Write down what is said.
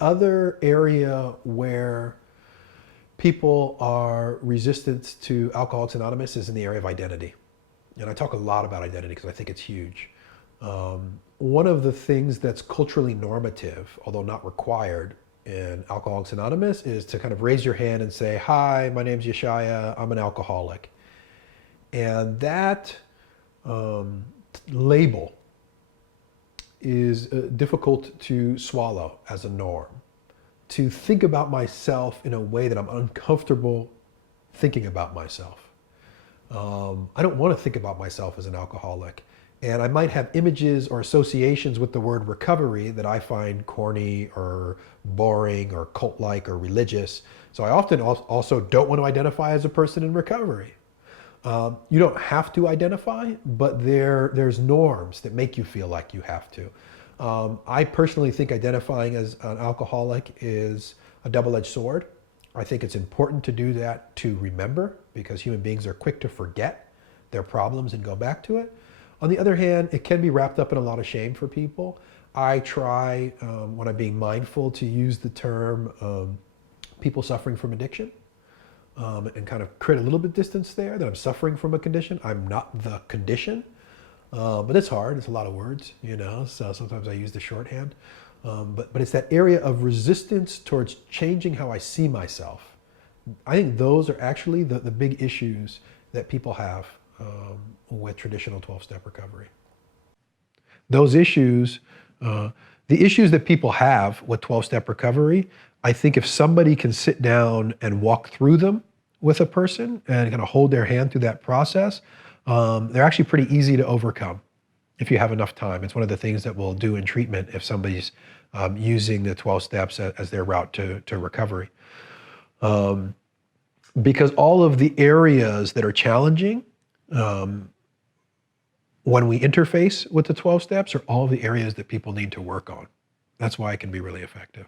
other area where people are resistant to Alcoholics Anonymous is in the area of identity. And I talk a lot about identity because I think it's huge. One of the things that's culturally normative, although not required in Alcoholics Anonymous, is to kind of raise your hand and say, "Hi, my name's Yeshaia, I'm an alcoholic." And that label is difficult to swallow as a norm. To think about myself in a way that I'm uncomfortable thinking about myself. I don't want to think about myself as an alcoholic. And I might have images or associations with the word recovery that I find corny or boring or cult-like or religious. So I often also don't want to identify as a person in recovery. You don't have to identify, but there's norms that make you feel like you have to. I personally think identifying as an alcoholic is a double-edged sword. I think it's important to do that to remember, because human beings are quick to forget their problems and go back to it. On the other hand, it can be wrapped up in a lot of shame for people. I try, when I'm being mindful, to use the term people suffering from addiction. And kind of create a little bit of distance there, that I'm suffering from a condition. I'm not the condition, but it's hard. It's a lot of words, so sometimes I use the shorthand. But it's that area of resistance towards changing how I see myself. I think those are actually the big issues that people have with traditional 12-step recovery. Those issues, the issues that people have with 12-step recovery, I think if somebody can sit down and walk through them with a person and kind of hold their hand through that process, they're actually pretty easy to overcome if you have enough time. It's one of the things that we'll do in treatment if somebody's using the 12 steps as their route to recovery. Because all of the areas that are challenging when we interface with the 12 steps are all the areas that people need to work on. That's why it can be really effective.